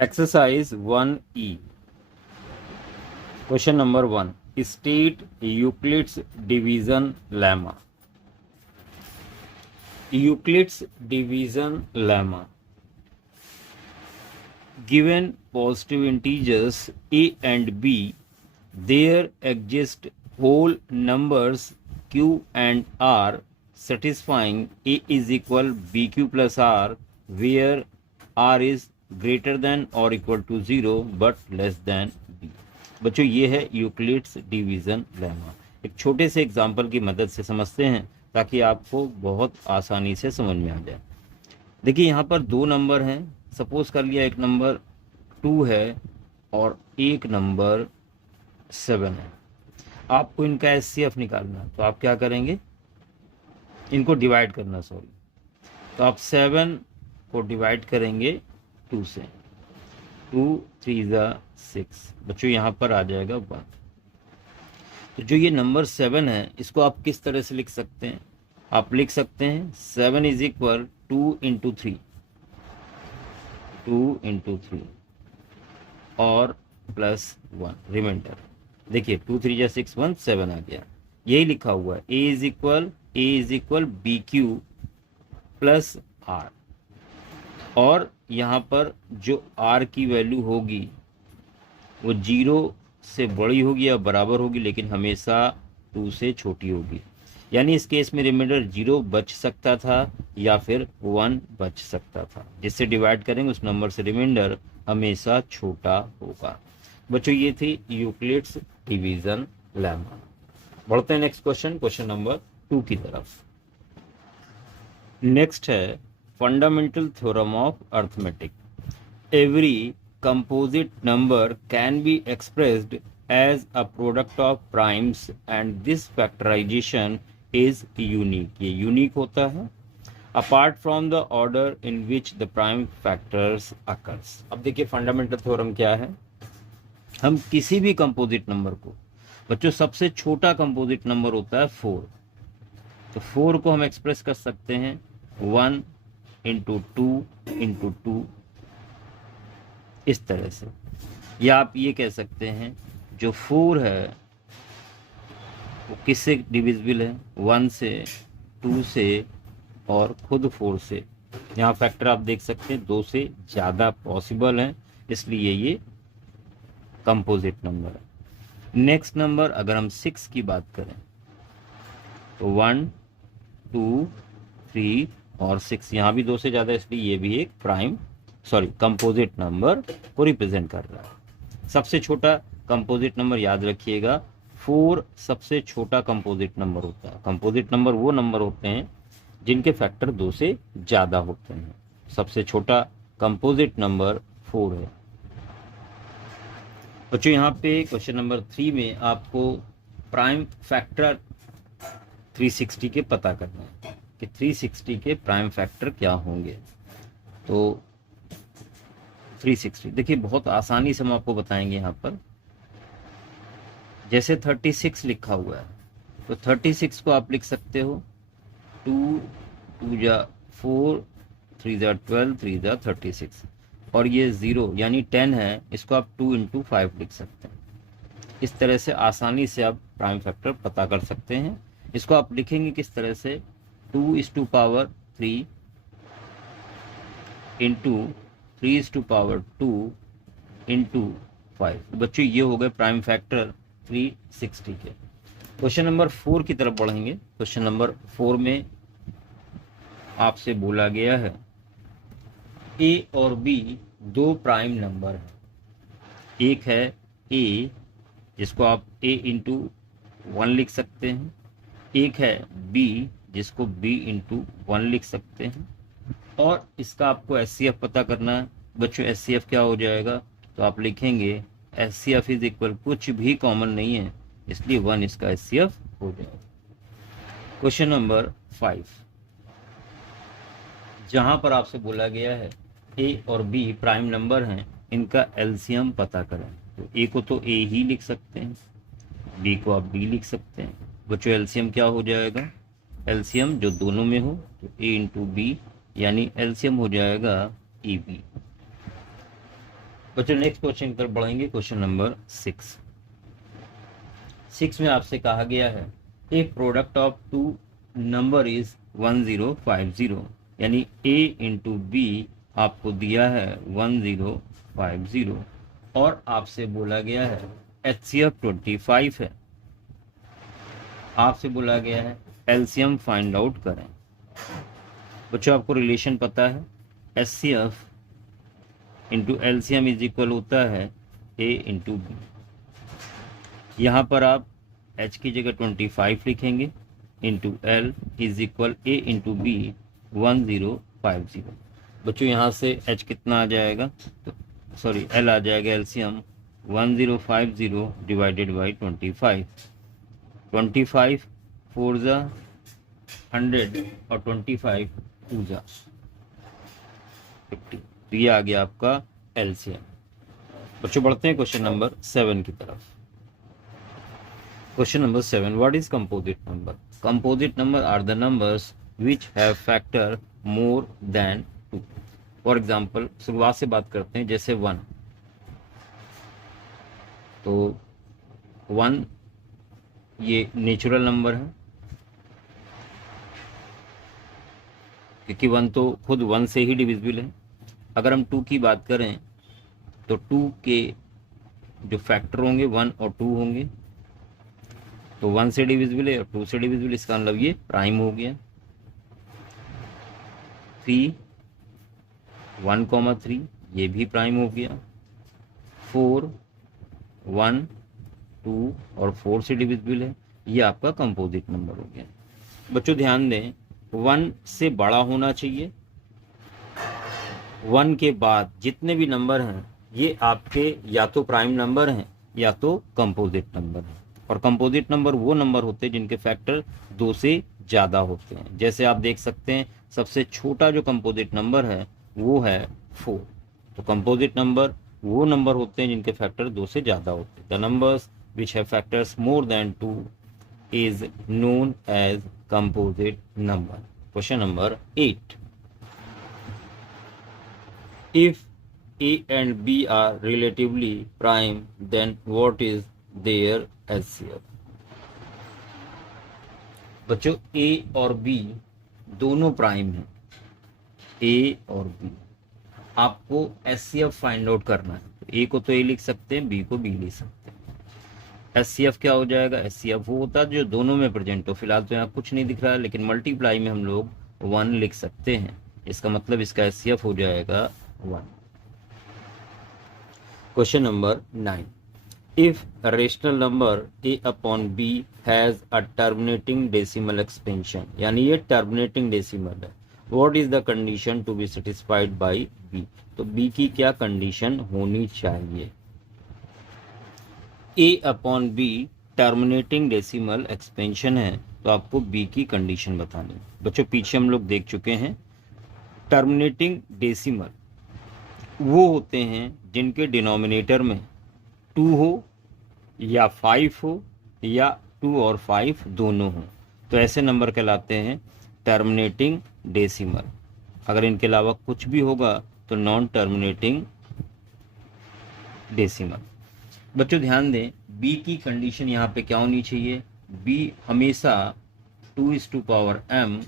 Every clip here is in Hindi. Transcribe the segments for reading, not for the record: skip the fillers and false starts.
Exercise 1E. Question number 1. State Euclid's division lemma. Euclid's division lemma. Given positive integers a and b, there exist whole numbers q and r satisfying a is equal bq plus r, where r is greater than or equal to 0 but less than b। बच्चों ये है यूक्लिड्स डिवीजन लेमा। एक छोटे से एग्जाम्पल की मदद से समझते हैं ताकि आपको बहुत आसानी से समझ में आ जाए। देखिए यहाँ पर दो नंबर हैं, सपोज कर लिया एक नंबर 2 है और एक नंबर 7 है। आपको इनका एचसीएफ निकालना है, तो आप क्या करेंगे, इनको डिवाइड करना, तो आप 7 को डिवाइड करेंगे 2 से, 2 3 6। बच्चों यहाँ पर आ जाएगा 1। तो जो ये नंबर 7 है इसको आप किस तरह से लिख सकते हैं, आप लिख सकते हैं 7 इज इक्वल 2 इंटू 3, 2 इंटू 3 और प्लस 1 रिमाइंडर। देखिए 2 3 जा 6 1 7 आ गया। यही लिखा हुआ है A is equal B Q plus R, और यहाँ पर जो r की वैल्यू होगी वो 0 से बड़ी होगी या बराबर होगी, लेकिन हमेशा 2 से छोटी होगी। यानी इस केस में रिमाइंडर 0 बच सकता था या फिर 1 बच सकता था। जिससे डिवाइड करेंगे उस नंबर से रिमाइंडर हमेशा छोटा होगा। बच्चों ये थी यूक्लिड्स डिवीजन लेमा। बढ़ते हैं नेक्स्ट क्वेश्चन, क्वेश्चन नंबर 2 की तरफ। नेक्स्ट है fundamental theorem of arithmetic. Every composite number can be expressed as a product of primes and this factorization is unique। ये यूनिक होता है apart from the order in which the prime factors occurs। अब देखिए फंडामेंटल थ्योरम क्या है। हम किसी भी कंपोजिट नंबर को, बच्चों सबसे छोटा कंपोजिट नंबर होता है 4, तो 4 को हम एक्सप्रेस कर सकते हैं 1 इंटू 2 इंटू 2 इस तरह से। या आप ये कह सकते हैं जो 4 है वो किससे डिविजिबल है, 1 से, 2 से और खुद 4 से। यहाँ फैक्टर आप देख सकते हैं 2 से ज़्यादा पॉसिबल है, इसलिए ये कंपोजिट नंबर है। नेक्स्ट नंबर अगर हम 6 की बात करें तो 1 2 3 और 6, यहाँ भी 2 से ज़्यादा, इसलिए ये भी एक कंपोजिट नंबर को रिप्रेजेंट कर रहा है। सबसे छोटा कंपोजिट नंबर याद रखिएगा 4 सबसे छोटा कंपोजिट नंबर होता है। कंपोजिट नंबर वो नंबर होते हैं जिनके फैक्टर 2 से ज़्यादा होते हैं। सबसे छोटा कंपोजिट नंबर 4 है। बच्चों यहाँ पे क्वेश्चन नंबर 3 में आपको प्राइम फैक्टर 360 के पता करना है कि 360 के प्राइम फैक्टर क्या होंगे। तो 360 देखिए बहुत आसानी से हम आपको बताएंगे। यहाँ पर जैसे 36 लिखा हुआ है तो 36 को आप लिख सकते हो 2 2 जा 4 3 जा 12 3 जा 36, और ये 0 यानी 10 है, इसको आप 2 इंटू 5 लिख सकते हैं। इस तरह से आसानी से आप प्राइम फैक्टर पता कर सकते हैं। इसको आप लिखेंगे किस तरह से, 2 is to power 3 into 3 is to power 2 into 5। बच्चों ये हो गए प्राइम फैक्टर 360 के। क्वेश्चन नंबर 4 की तरफ बढ़ेंगे। क्वेश्चन नंबर 4 में आपसे बोला गया है ए और बी दो प्राइम नंबर हैं। एक है ए जिसको आप ए इंटू 1 लिख सकते हैं, एक है बी जिसको बी इंटू 1 लिख सकते हैं, और इसका आपको एचसीएफ पता करना है। बच्चों एचसीएफ क्या हो जाएगा, तो आप लिखेंगे एचसीएफ इज इक्वल, कुछ भी कॉमन नहीं है इसलिए 1 इसका एचसीएफ हो जाएगा। क्वेश्चन नंबर 5 जहां पर आपसे बोला गया है ए और बी प्राइम नंबर हैं, इनका एलसीएम पता करें। तो ए को तो ए ही लिख सकते हैं, बी को आप बी लिख सकते हैं। बच्चों एलसीएम क्या हो जाएगा, एलसीएम जो दोनों में हो तो ए इंटू बी, यानी एलसीएम हो जाएगा ई बी। बच्चों नेक्स्ट क्वेश्चन की तरफ बढ़ेंगे। क्वेश्चन नंबर 6 में आपसे कहा गया है a product of two number is 1050, यानी a इंटू बी आपको दिया है 1050 और आपसे बोला गया है HCF 25 है। आपसे बोला गया है एलसीएम फाइंड आउट करें। बच्चों आपको रिलेशन पता है, HCF into LCM is equal होता है a इंटू बी। यहाँ पर आप h की जगह 25 लिखेंगे into L is equal a into B 1050। बच्चों यहाँ से h कितना आ जाएगा, तो सॉरी l आ जाएगा एलसीएम 1050 डिवाइडेड बाई 25। 25 4 जा 100 और 25 2 जा 50। तो ये आ गया आपका एलसीएम। बच्चों बढ़ते हैं क्वेश्चन नंबर 7 की तरफ। Question number 7, what is composite number? Composite number are the numbers which have factor more than 2। For example शुरुआत से बात करते हैं, जैसे 1, तो 1 ये नेचुरल नंबर है, क्योंकि 1 तो खुद 1 से ही डिविजिबल है। अगर हम 2 की बात करें तो 2 के जो फैक्टर होंगे 1 और 2 होंगे, तो 1 से डिविजिबल है और 2 से डिविजिबल, इसका मतलब ये प्राइम हो गया। 3 1,3 ये भी प्राइम हो गया। 4 1 2 और 4 से डिविजिबल है, ये आपका कंपोजिट नंबर हो गया। बच्चों ध्यान दें, 1 से बड़ा होना चाहिए, 1 के बाद जितने भी नंबर हैं ये आपके या तो प्राइम नंबर हैं या तो कंपोजिट नंबर हैं। और कंपोजिट नंबर वो नंबर होते हैं जिनके फैक्टर 2 से ज़्यादा होते हैं। जैसे आप देख सकते हैं सबसे छोटा जो कंपोजिट नंबर है वो है 4। तो कंपोजिट नंबर वो नंबर होते हैं जिनके फैक्टर 2 से ज़्यादा होते हैं। The numbers which have factors more than 2 is known as composite number. Question number 8, if A and B are relatively prime, then what is their HCF? बच्चों A और B दोनों प्राइम हैं, A और B आपको HCF फाइंड आउट करना है। तो A को तो A लिख सकते हैं, B को B लिख सकते हैं। HCF क्या हो जाएगा? HCF वो होता है जो दोनों में प्रेजेंट हो। फिलहाल तो यहाँ कुछ नहीं दिख रहा है, लेकिन मल्टीप्लाई में हम लोग 1 लिख सकते हैं, इसका मतलब इसका HCF हो जाएगा 1। Question number 9. If a rational number a upon b has a terminating decimal expansion, यानी ये terminating decimal है, what is the condition to be satisfied by b? तो b की क्या कंडीशन होनी चाहिए? a upon b terminating decimal expansion है, तो आपको b की कंडीशन बतानी। बच्चों पीछे हम लोग देख चुके हैं, terminating decimal वो होते हैं जिनके डिनोमिनेटर में 2 हो या 5 हो या 2 और 5 दोनों हो, तो ऐसे नंबर कहलाते हैं टर्मिनेटिंग डेसिमल। अगर इनके अलावा कुछ भी होगा तो नॉन टर्मिनेटिंग डेसिमल। बच्चों ध्यान दें, b की कंडीशन यहाँ पे क्या होनी चाहिए? b हमेशा 2:m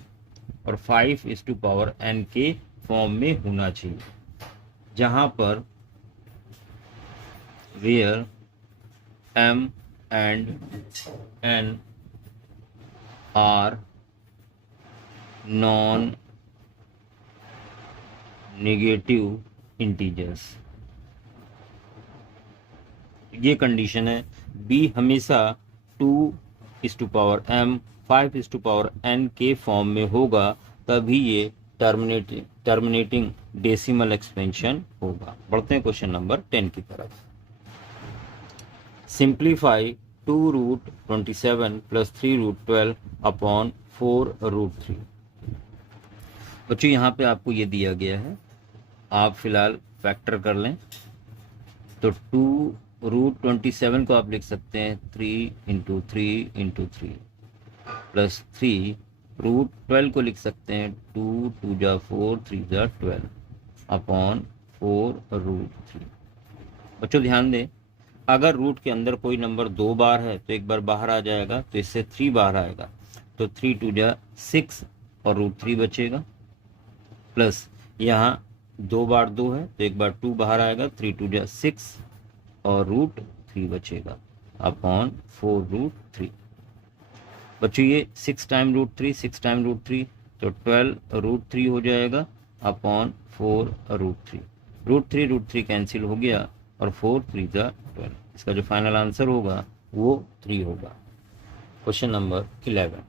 और 5:n के फॉर्म में होना चाहिए, जहाँ पर where m and n are non negative integers। ये कंडीशन है, b हमेशा 2:m 5:n के फॉर्म में होगा, तभी ये टर्मिनेटिंग डेसिमल एक्सपेंशन होगा। बढ़ते हैं क्वेश्चन नंबर 10 की तरफ। Simplify 2√27 + 3√12 upon 4√3। बच्चों यहाँ पे आपको ये दिया गया है, आप फिलहाल फैक्टर कर लें। तो 2√27 को आप लिख सकते हैं 3 × 3 × 3 प्लस 3√12 को लिख सकते हैं 2 2 जा 4 3 जा 12 अपॉन 4√3। बच्चों ध्यान दें, अगर रूट के अंदर कोई नंबर 2 बार है तो एक बार बाहर आ जाएगा, तो इससे 3 बाहर आएगा, तो 3 टू जा 6 और रूट 3 बचेगा, प्लस यहाँ 2 बार 2 है तो एक बार 2 बाहर आएगा, 3 टू जा 6 और रूट 3 बचेगा अपॉन 4 रूट 3। बच्चों ये 6 टाइम रूट 3, 6 टाइम रूट 3 तो 12 रूट 3 हो जाएगा अपॉन 4 रूट 3 कैंसिल हो गया और 4 3 जा 12। इसका जो फाइनल आंसर होगा वो 3 होगा। Question number 11।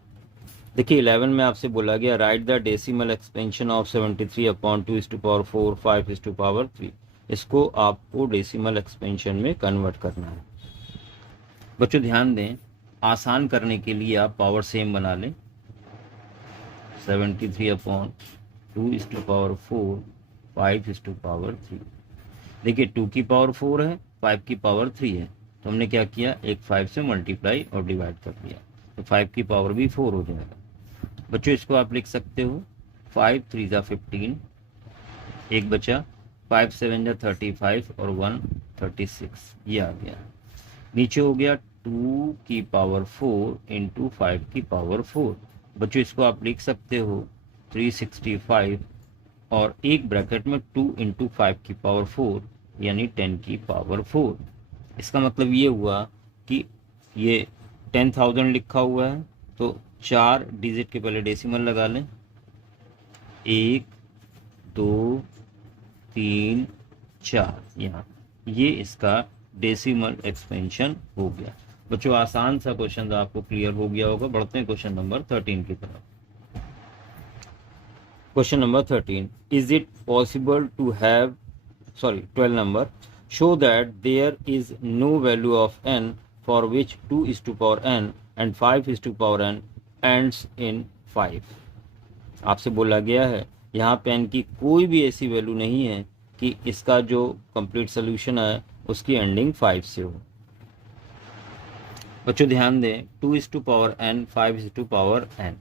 देखिए 11 में आपसे बोला गया right the decimal expansion of 73 upon 2⁴ 5⁵3। इसको आपको डेसिमल एक्सपेंशन में कन्वर्ट करना है। बच्चों ध्यान दें, आसान करने के लिए आप पावर सेम बना लें। 73 अपॉन 2⁴ 5⁵3। देखिए 2 की पावर 4 है, 5 की पावर 3 है, तो हमने क्या किया, एक 5 से मल्टीप्लाई और डिवाइड कर दिया, तो 5 की पावर भी 4 हो जाएगा। बच्चों इसको आप लिख सकते हो 5 3 जा 15, एक बचा 5 7 जा 35 और 1 36, ये आ गया। नीचे हो गया 2 की पावर 4 इंटू 5 की पावर 4। बच्चों इसको आप लिख सकते हो 365 और एक ब्रैकेट में 2 इंटू 5 की पावर 4 यानी 10 की पावर 4। इसका मतलब ये हुआ कि ये 10,000 लिखा हुआ है, तो 4 डिजिट के पहले डेसिमल लगा लें, 1 2 3 4, यहाँ ये इसका डेसिमल एक्सपेंशन हो गया। बच्चों आसान सा क्वेश्चन आपको क्लियर हो गया होगा। बढ़ते हैं क्वेश्चन नंबर 13 की तरफ। Question number 13, is it possible to have 12 number, show that there is no value of n for विच 2⁴n and 5⁴n ends in 5। आपसे बोला गया है यहाँ पे n की कोई भी ऐसी वैल्यू नहीं है कि इसका जो कंप्लीट सोल्यूशन है उसकी एंडिंग 5 से हो। बच्चों ध्यान दें, 2⁴n 5⁴n,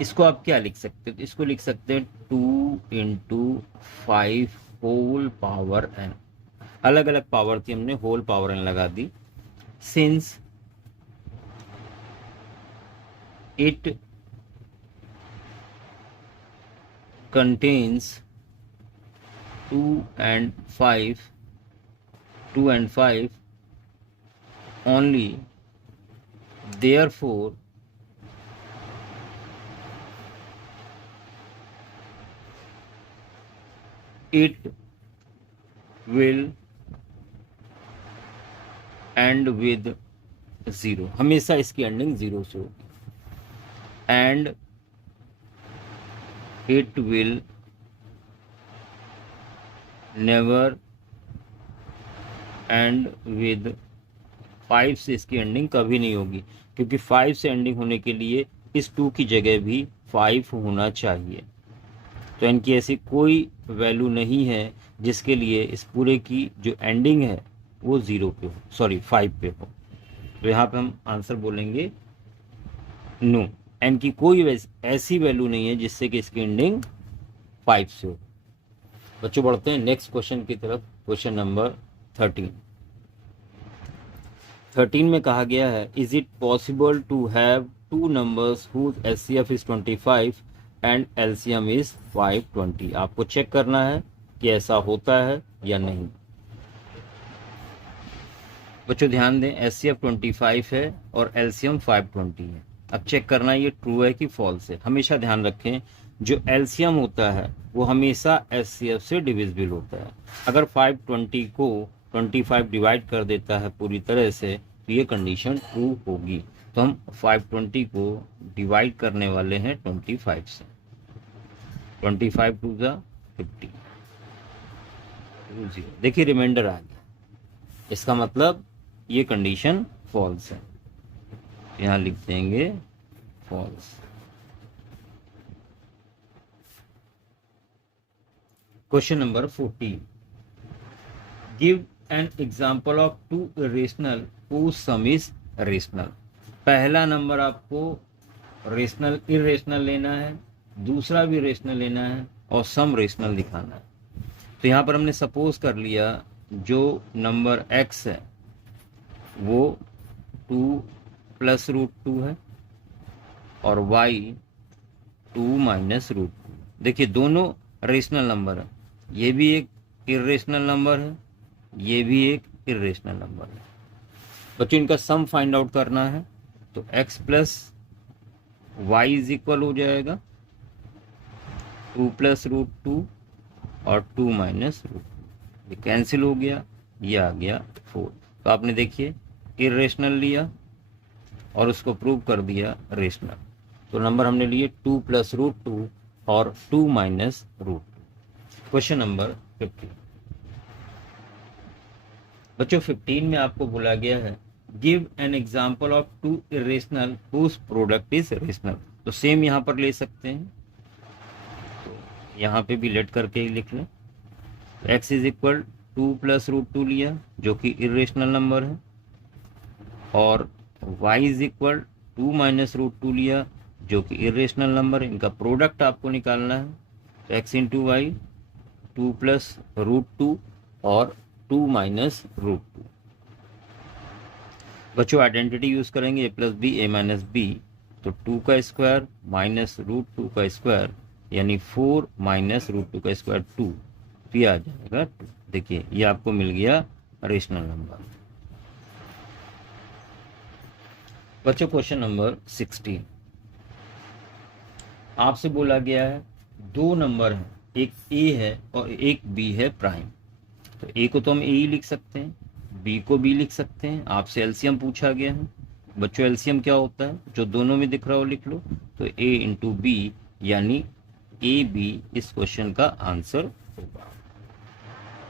इसको आप क्या लिख सकते हो, इसको लिख सकते हैं 2 इंटू 5 होल पावर n। अलग अलग पावर थी, हमने होल पावर n लगा दी। Since it contains 2 and 5 only, therefore it will end with 0। हमेशा इसकी एंडिंग 0 से होगी। And it will never end with 5 से इसकी एंडिंग कभी नहीं होगी, क्योंकि 5 से एंडिंग होने के लिए इस 2 की जगह भी 5 होना चाहिए। तो इनकी ऐसी कोई वैल्यू नहीं है जिसके लिए इस पूरे की जो एंडिंग है वो 0 पे हो, 5 पे हो। तो यहाँ पे हम आंसर बोलेंगे नो, n की कोई ऐसी वैल्यू नहीं है जिससे कि इसकी एंडिंग 5 से हो। बच्चों बढ़ते हैं नेक्स्ट क्वेश्चन की तरफ। क्वेश्चन नंबर 13 में कहा गया है is it possible to have 2 numbers whose HCF is 25 and LCM is 520। आपको चेक करना है कि ऐसा होता है या नहीं। बच्चों ध्यान दें, HCF 25 है और LCM 520 है। अब चेक करना ये ट्रू है कि फॉल्स है। हमेशा ध्यान रखें जो LCM होता है वो हमेशा HCF से डिविजिबल होता है। अगर 520 को 25 डिवाइड कर देता है पूरी तरह से तो ये कंडीशन ट्रू होगी। तो हम 520 को डिवाइड करने वाले हैं 25 से। 25 2 जा 50, देखिए रिमाइंडर आ गया, इसका मतलब ये कंडीशन फॉल्स है। यहाँ लिख देंगे false. Question number 14, give an example of 2 irrational whose sum is rational. पहला नंबर आपको रेशनल इरेशनल लेना है, दूसरा भी रेशनल लेना है और सम रेशनल दिखाना है। तो यहाँ पर हमने सपोज कर लिया जो नंबर x है वो 2 प्लस रूट 2 है और y 2 माइनस रूट 2। देखिए दोनों रेशनल नंबर है, ये भी एक इर्रेशनल नंबर है, ये भी एक इर्रेशनल नंबर है। बच्चों इनका सम फाइंड आउट करना है, तो x plus Y is equal हो जाएगा 2 प्लस रूट 2 और 2 माइनस रूट 2। ये कैंसिल हो गया, ये आ गया 4। तो आपने देखिए इर्रेशनल लिया और उसको प्रूव कर दिया रेशनल। तो नंबर हमने लिए 2 प्लस रूट 2 और 2 माइनस रूट 2। Question number 15। बच्चों 15 में आपको बोला गया है give an example of 2 irrational whose product is rational. तो सेम यहाँ पर ले सकते हैं, तो यहाँ पे भी लेट करके ही लिख लें। x is equal 2 plus root 2 लिया जो कि इरेशनल नंबर है, और y is equal 2 minus root 2 लिया जो कि इरेशनल नंबर है। इनका प्रोडक्ट आपको निकालना है, तो x into Y 2 plus root 2 और 2 माइनस रूट 2। बच्चों आइडेंटिटी यूज करेंगे a plus B A minus B, तो 2 का स्क्वायर माइनस रूट 2 का स्क्वायर यानी 4 माइनस रूट 2 का स्क्वायर 2, तो ये आ जाएगा 2। देखिए ये आपको मिल गया रेशनल नंबर। बच्चों क्वेश्चन नंबर 16। आपसे बोला गया है दो नंबर हैं, एक a है और एक b है प्राइम। तो a को तो हम a ही लिख सकते हैं, b को b लिख सकते हैं। आपसे एलसीएम पूछा गया है। बच्चों एलसीएम क्या होता है, जो दोनों में दिख रहा हो लिख लो। तो a इंटू बी यानी a b इस क्वेश्चन का आंसर होगा।